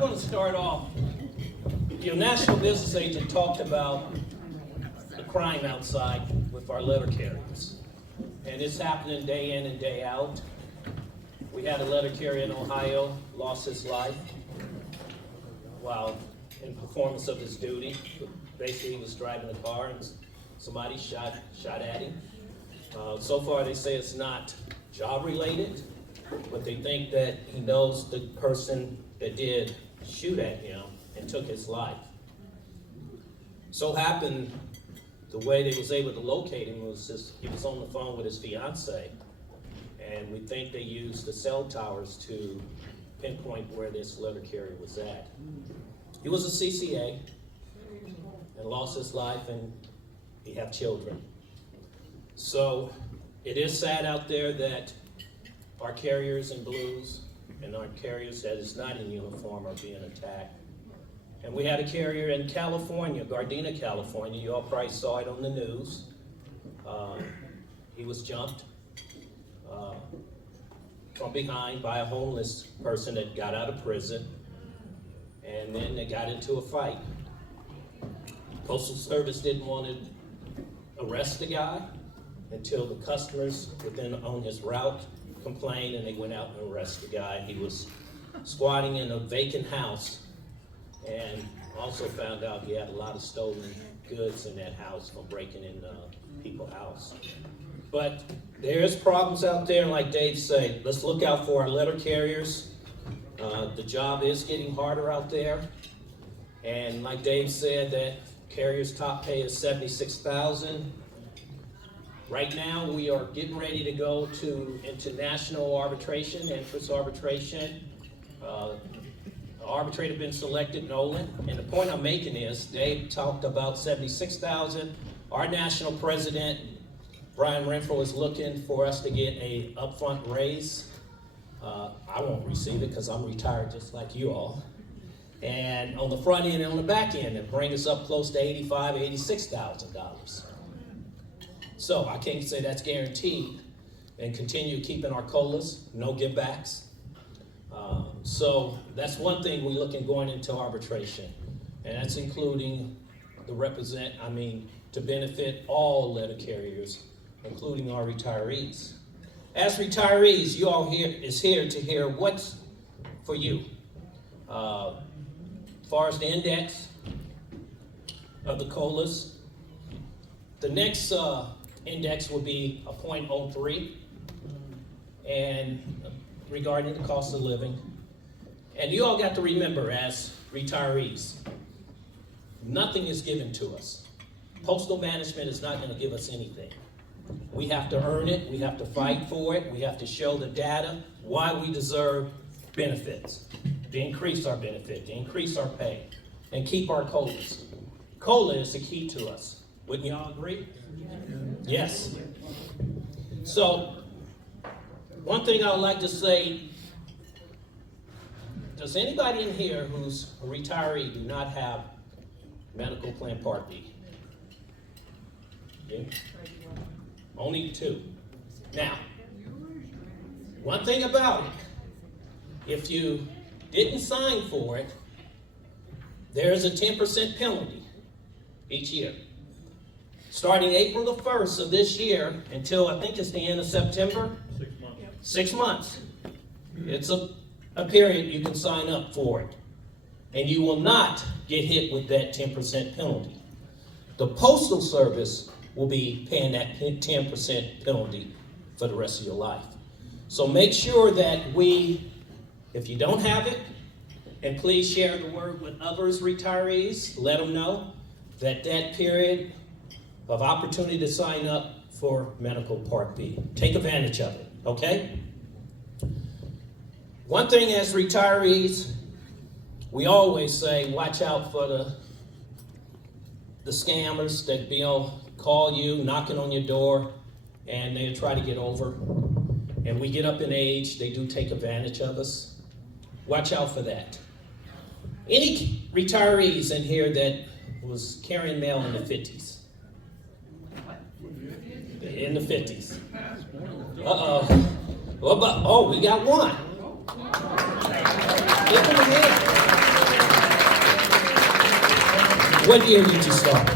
want to start off. Your national business agent talked about the crime outside with our letter carriers. And it's happening day in and day out. We had a letter carrier in Ohio, lost his life while in performance of his duty. Basically, he was driving a car and somebody shot at him. So far, they say it's not job related, but they think that he knows the person that did shoot at him and took his life. So happened, the way they was able to locate him was he was on the phone with his fiance, and we think they used the cell towers to pinpoint where this letter carrier was at. He was a CCA and lost his life, and he have children. So it is sad out there that our carriers in blues and our carriers that is not in uniform are being attacked. And we had a carrier in California, Gardena, California. You all probably saw it on the news. He was jumped from behind by a homeless person that got out of prison, and then they got into a fight. Postal Service didn't want to arrest the guy until the customers on his route complained, and they went out and arrested the guy. He was squatting in a vacant house, and also found out he had a lot of stolen goods in that house from breaking in people's house. But there's problems out there, and like Dave said, let's look out for our letter carriers. The job is getting harder out there, and like Dave said, that carrier's top pay is $76,000. Right now, we are getting ready to go into national arbitration, interest arbitration. The arbitrator been selected, Nolan, and the point I'm making is, Dave talked about $76,000. Our national president, Brian Renfro, is looking for us to get a upfront raise. I won't receive it because I'm retired just like you all. And on the front end and on the back end, it brings us up close to $85,000, $86,000. So I can't say that's guaranteed, and continue keeping our COLAs, no givebacks. So that's one thing we're looking going into arbitration, and that's including to benefit all letter carriers, including our retirees. As retirees, you all here to hear what's for you. As far as the index of the COLAs, the next index will be a 0.03, and regarding the cost of living. And you all got to remember, as retirees, nothing is given to us. Postal management is not going to give us anything. We have to earn it, we have to fight for it, we have to show the data why we deserve benefits, to increase our benefit, to increase our pay, and keep our COLAs. COLA is the key to us. Wouldn't you all agree? Yes. So, one thing I would like to say, does anybody in here who's a retiree do not have medical plan Part B? Yeah. Only 2. Now, one thing about it, if you didn't sign for it, there's a 10% penalty each year. Starting April the 1st of this year until I think it's the end of September. 6 months. 6 months. It's a period you can sign up for it. And you will not get hit with that 10% penalty. The Postal Service will be paying that 10% penalty for the rest of your life. So make sure that if you don't have it, and please share the word with others retirees, let them know that period of opportunity to sign up for medical Part B. Take advantage of it, okay? One thing as retirees, we always say, watch out for the scammers that call you, knocking on your door, and they try to get over. And we get up in age, they do take advantage of us. Watch out for that. Any retirees in here that was carrying mail in the 50s? In the 50s. Uh-oh. Oh, we got one. Give him a hand. What year did you start?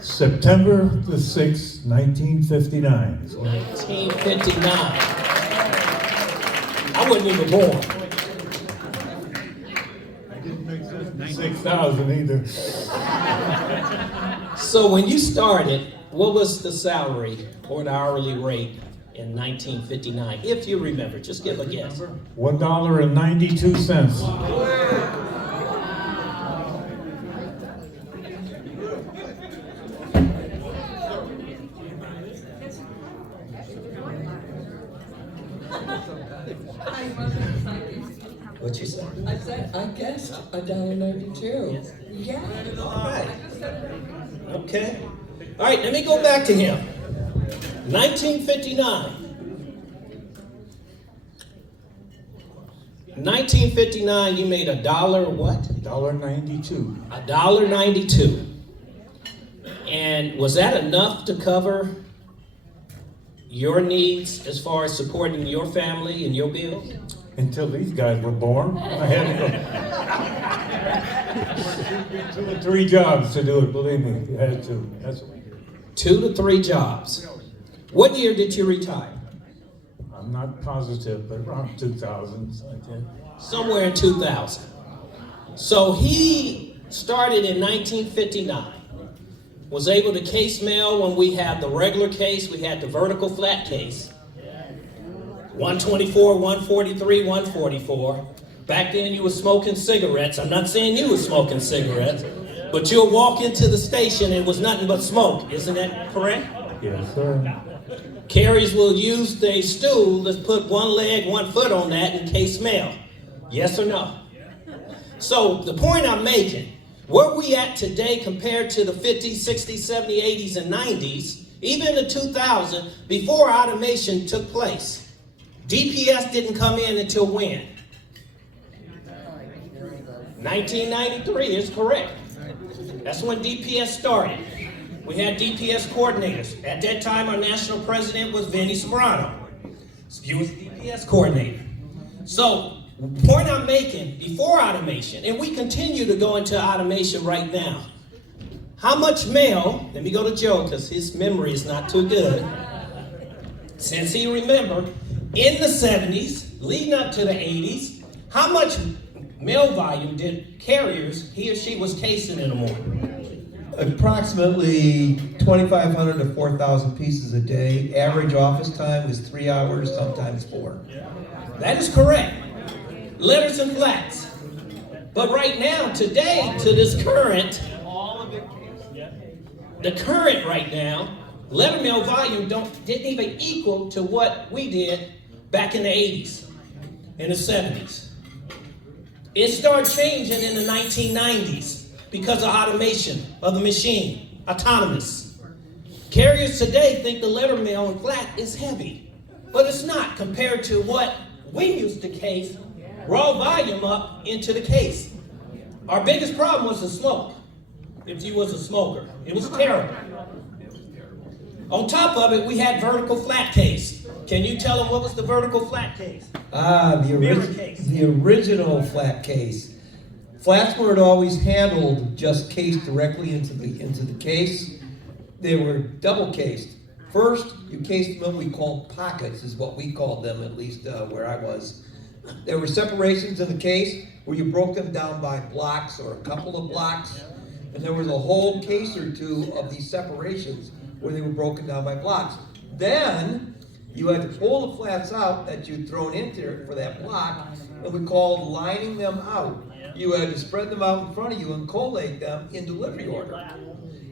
September the 6th, 1959. 1959. I wasn't even born. I didn't make 6,000 either. So when you started, what was the salary or the hourly rate in 1959? If you remember, just give a guess. $1.92. What you say? I guessed $1.92. Yeah. All right. Okay. All right, let me go back to him. 1959. 1959, you made $1 what? $1.92. $1.92. And was that enough to cover your needs as far as supporting your family and your bills? Until these guys were born, I had 2 or 3 jobs to do it, believe me. You had to. That's 2 to 3 jobs. What year did you retire? I'm not positive, but around 2000, like that. Somewhere in 2000. So he started in 1959. Was able to case mail when we had the regular case, we had the vertical flat case. 124, 143, 144. Back then you were smoking cigarettes. I'm not saying you were smoking cigarettes, but you'll walk into the station and it was nothing but smoke. Isn't that correct? Yes, sir. Carriers will use their stool to put one leg, one foot on that and case mail. Yes or no? So the point I'm making, where we at today compared to the 50s, 60s, 70s, 80s, and 90s, even the 2000, before automation took place. DPS didn't come in until when? 1993 is correct. That's when DPS started. We had DPS coordinators. At that time, our national president was Vinnie Sobrano. He was the DPS coordinator. So, the point I'm making, before automation, and we continue to go into automation right now, how much mail, let me go to Joe because his memory is not too good, since he remembered, in the 70s, leading up to the 80s, how much mail volume did carriers, he or she was casing in a morning? Approximately 2,500 to 4,000 pieces a day. Average office time is 3 hours, sometimes 4. That is correct. Letters and flats. But right now, today, to this current, the current right now, letter mail volume didn't even equal to what we did back in the 80s, in the 70s. It started changing in the 1990s because of automation of the machine, autonomous. Carriers today think the letter mail and flat is heavy, but it's not compared to what we used to case, raw volume up into the case. Our biggest problem was the smoke. If you was a smoker, it was terrible. On top of it, we had vertical flat case. Can you tell them what was the vertical flat case? The original flat case. Flats weren't always handled just cased directly into the case. They were double cased. First, you cased them in what we called pockets, is what we called them, at least where I was. There were separations in the case where you broke them down by blocks or a couple of blocks, and there was a whole case or two of these separations where they were broken down by blocks. Then you had to pull the flats out that you'd thrown into there for that block, and we called lining them out. You had to spread them out in front of you and collate them in delivery order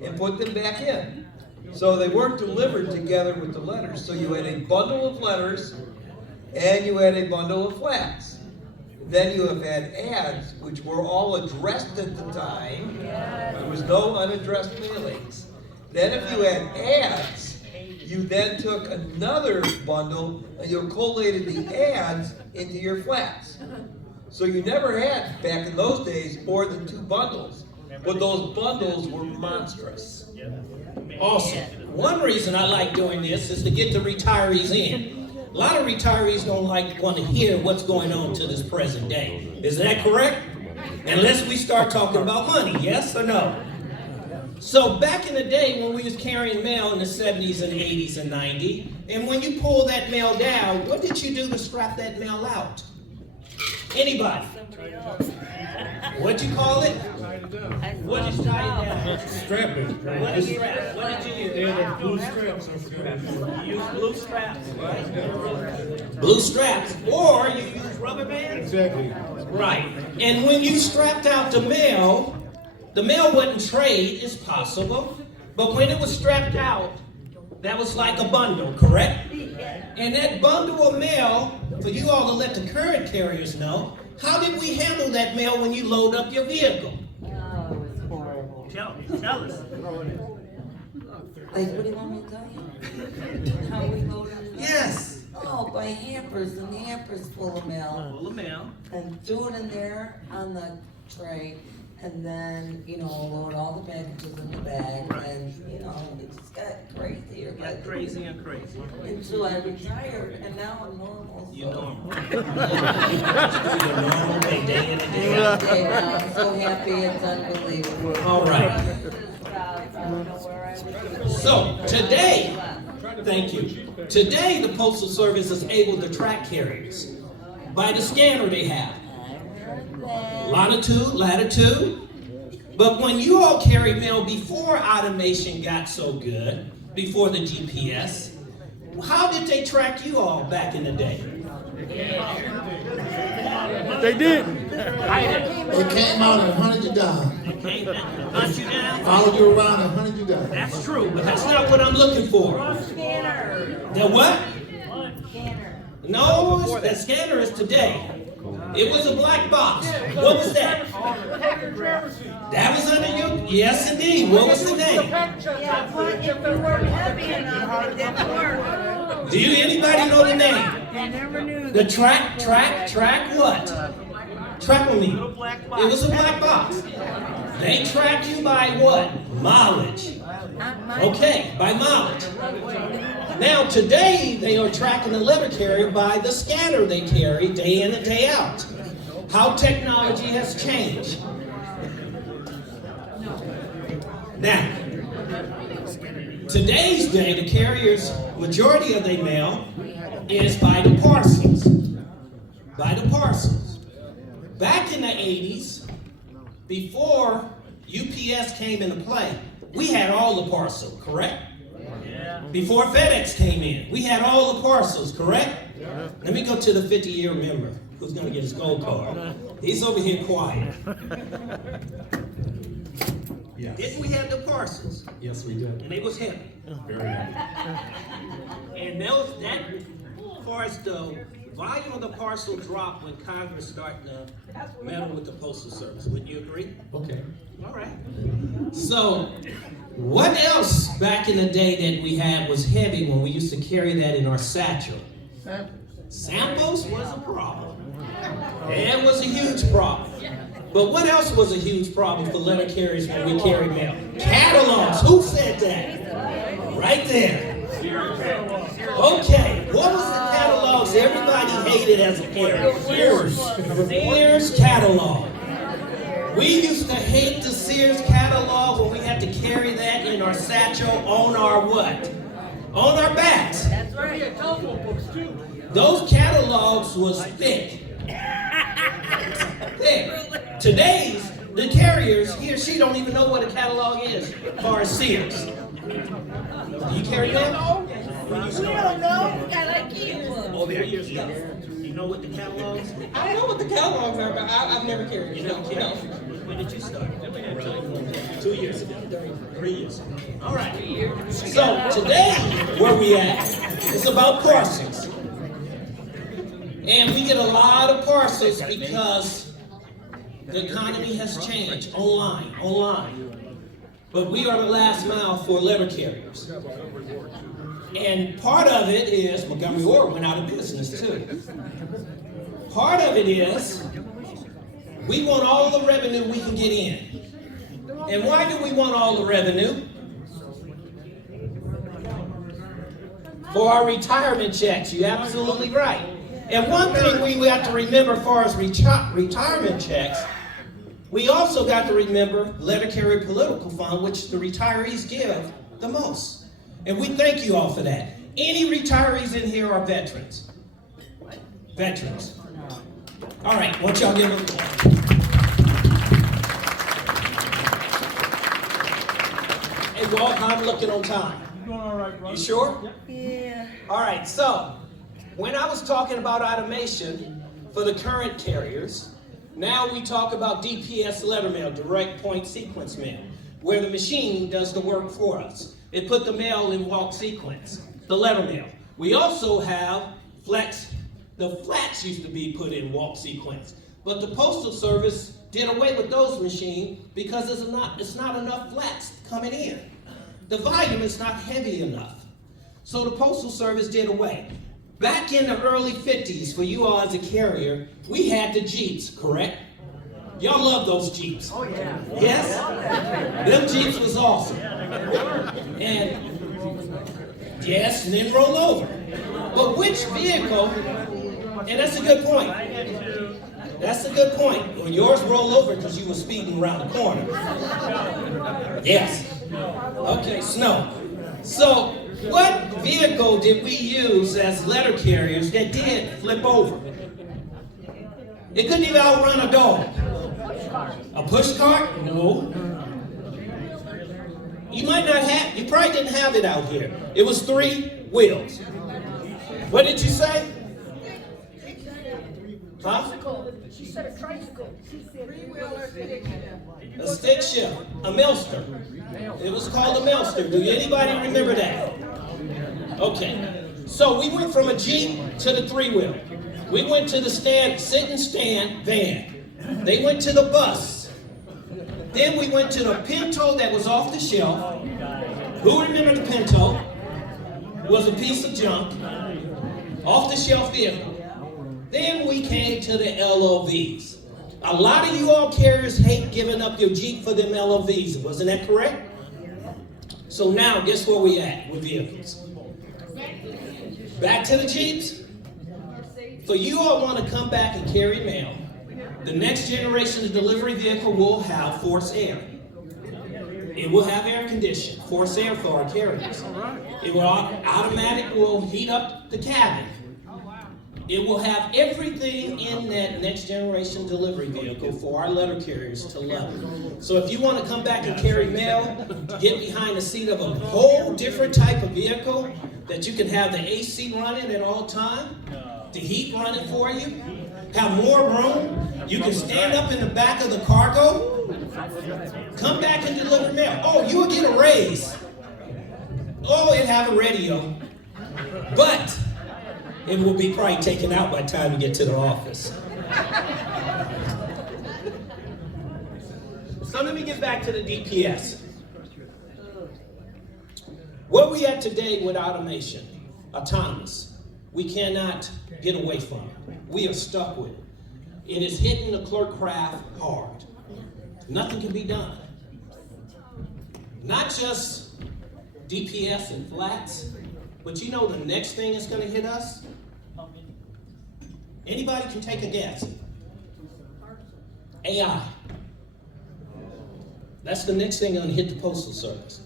and put them back in. So they weren't delivered together with the letters. So you had a bundle of letters and you had a bundle of flats. Then you have had ads, which were all addressed at the time. There was no unaddressed mailings. Then if you had ads, you then took another bundle and you collated the ads into your flats. So you never had, back in those days, more than 2 bundles. But those bundles were monstrous. Awesome. One reason I like doing this is to get the retirees in. A lot of retirees don't want to hear what's going on to this present day. Is that correct? Unless we start talking about money, yes or no? So back in the day when we was carrying mail in the 70s and 80s and 90s, and when you pull that mail down, what did you do to strap that mail out? Anybody? What'd you call it? What did you tie it down? Strap it. What did you strap? What did you use? They're the blue straps. I forgot. You use blue straps, right? Blue straps, or you use rubber bands? Exactly. Right. And when you strapped out the mail wouldn't trade, it's possible. But when it was strapped out, that was like a bundle, correct? And that bundle of mail, for you all to let the current carriers know, how did we handle that mail when you load up your vehicle? Oh, it was horrible. Tell us. Like, what do you want me to tell you? How we loaded it up? Yes. Oh, by hampers, and hampers full of mail. Full of mail. And threw it in there on the tray, and then, load all the packages in the bag, and, it just got crazier. Got crazy and crazy. Until I retired, and now I'm normal. You so. normal. You're normal day in and day out. Okay, now I'm so happy, it's unbelievable. All right. So today, thank you. Today, the Postal Service is able to track carriers by the scanner they have. Longitude, latitude. But when you all carried mail before automation got so good, before the GPS, how did they track you all back in the day? They did. They came out and hunted you down. Okay, hunt you down? Followed you around and hunted you down. That's true, but that's not what I'm looking for. Scanner. The what? Scanner. No, the scanner is today. It was a black box. What was that? That was under you? Yes, indeed. What was the name? Yeah, but if you weren't heavy enough, it didn't work. Do anybody know the name? I never knew. The track what? Track with me. It was a black box. They track you by what? Mileage. Okay, by mileage. Now today they are tracking the letter carrier by the scanner they carry day in and day out. How technology has changed. Now, today's day, the carriers, majority of their mail is by the parcels. By the parcels. Back in the 80s, before UPS came into play, we had all the parcels, correct? Before FedEx came in, we had all the parcels, correct? Let me go to the 50-year member who's going to get his gold card. He's over here quiet. Yes. Didn't we have the parcels? Yes, we did. And they was heavy. Very happy. And that, as far as the volume of the parcel dropped when Congress started to meddle with the Postal Service. Wouldn't you agree? Okay. All right. So, what else back in the day that we had was heavy when we used to carry that in our satchel? Samples was a problem. It was a huge problem. But what else was a huge problem for letter carriers when we carried mail? Catalogs. Who said that? Right there. Okay. What was the catalogs everybody hated as a carrier? Sears catalog. We used to hate the Sears catalog when we had to carry that in our satchel on our what? On our backs. That's right. Those catalogs was thick. Thick. Today's, the carriers, he or she don't even know what a catalog is as far as Sears. Do you carry that? We don't know. I like you. Oh, there years ago. You know what the catalogs? I know what the catalogs are, but I've never carried You it. never No, carried. no. When did you start? 2 years ago. 3 years ago. All right. So today, where we at, it's about parcels. And we get a lot of parcels because the economy has changed online. But we are the last mile for letter carriers. And part of it is Montgomery Ward went out of business too. Part of it is we want all the revenue we can get in. And why do we want all the revenue? For our retirement checks. You're absolutely right. And one thing we have to remember as far as retirement checks, We also got to remember letter carrier political fund, which the retirees give the most. And we thank you all for that. Any retirees in here are veterans? Veterans. All right, why don't y'all give them a Hey, Walt, I'm looking on time. You doing all right, bro? You sure? Yeah. All right, so when I was talking about automation for the current carriers, now we talk about DPS letter mail, direct point sequence mail, where the machine does the work for us. It put the mail in walk sequence, the letter mail. We also have flex. The flats used to be put in walk sequence, but the Postal Service did away with those machines because it's not enough flats coming in. The volume is not heavy enough. So the Postal Service did away. Back in the early 50s, for you all as a carrier, we had the Jeeps, correct? Y'all love those Jeeps. Oh yeah. Yes? Them Jeeps was awesome. And yes, and then roll over. But which vehicle, and that's a good point. That's a good point. Well, yours roll over because you were speeding around the corner. Yes. Okay, snow. So, what vehicle did we use as letter carriers that did flip over? It couldn't even outrun a dog. A push cart? No. You probably didn't have it out here. It was 3 wheels. What did you say? Huh? She said a tricycle. She said three-wheeler stick shift. A stick shift, a Milster. It was called a Milster. Do anybody remember that? Okay. So we went from a Jeep to the 3-wheel. We went to the sit and stand van. They went to the bus. Then we went to the Pinto that was off the shelf. Who remember the Pinto? It was a piece of junk. Off the shelf vehicle. Then we came to the LOVs. A lot of you all carriers hate giving up your Jeep for them LOVs. Wasn't that correct? So now, guess where we at with vehicles? Back to the Jeeps. So you all want to come back and carry mail. The next generation of delivery vehicle will have forced air. It will have air conditioning, forced air for our carriers. It will will heat up the cabin. It will have everything in that next generation delivery vehicle for our letter carriers to love. So if you want to come back and carry mail, get behind the seat of a whole different type of vehicle that you can have the AC running at all time, the heat running for you, have more room, you can stand up in the back of the cargo, come back and deliver mail. Oh, you will get a raise. Oh, it'll have a radio. But it will be probably taken out by the time you get to the office. So let me get back to the DPS. Where we at today with automation, autonomous, we cannot get away from it. We are stuck with it. It is hitting the clerk craft hard. Nothing can be done. Not just DPS and flats, but you know the next thing that's going to hit us? Anybody can take a guess. AI. That's the next thing going to hit the Postal Service.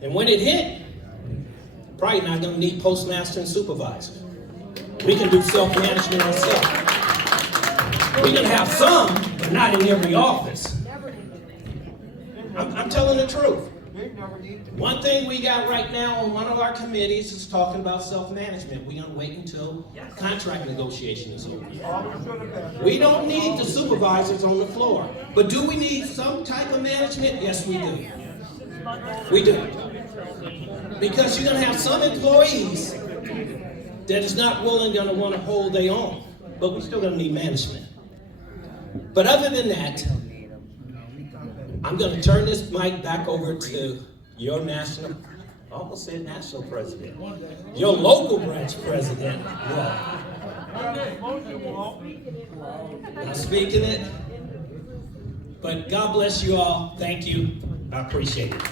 And when it hit, probably not going to need postmaster and supervisor. We can do self-management ourselves. We can have some, but not in every office. I'm telling the truth. One thing we got right now on one of our committees is talking about self-management. We're going to wait until contract negotiation is over. We don't need the supervisors on the floor. But do we need some type of management? Yes, we do. We do. Because you're going to have some employees that is not willing, going to want to hold their own. But we're still going to need management. But other than that, I'm going to turn this mic back over to your national, I almost said national president, your local branch president. I'm speaking it. But God bless you all. Thank you. I appreciate it.